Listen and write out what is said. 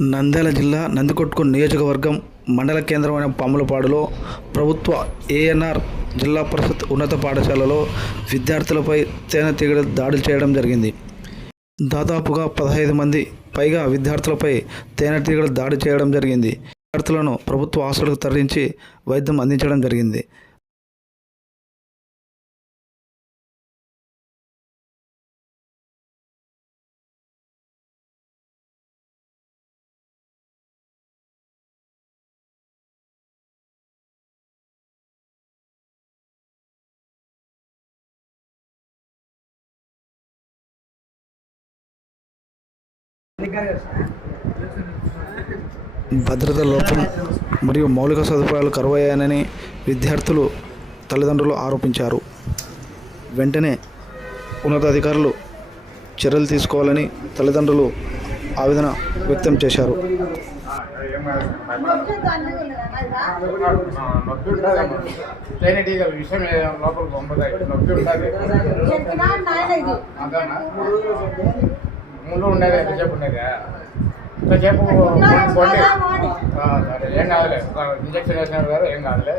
నంద్యాల జిల్లా నందికొట్కూరు నియోజకవర్గం మండల కేంద్రమైన పాములపాడులో ప్రభుత్వ ఏఎన్ఆర్ జిల్లా పరిషత్ ఉన్నత పాఠశాలలో విద్యార్థులపై తేనెటీగలు దాడులు చేయడం జరిగింది. దాదాపుగా 15 మంది పైగా విద్యార్థులపై తేనెటీగలు దాడి చేయడం జరిగింది. విద్యార్థులను ప్రభుత్వ హాస్పిటల్కు తరలించి వైద్యం అందించడం జరిగింది. భద్రత లోపం మరియు మౌలిక సదుపాయాలు కరువయ్యాయని విద్యార్థులు తల్లిదండ్రులు ఆరోపించారు. వెంటనే ఉన్నతాధికారులు చర్యలు తీసుకోవాలని తల్లిదండ్రులు ఆవేదన వ్యక్తం చేశారు. ముందు ఉండేది ఎంతసేపు ఉండేది ఇంతసేపు సరే ఏం కాదులే ఇంజక్షన్ వేసినారు కదా ఏం కాదులే.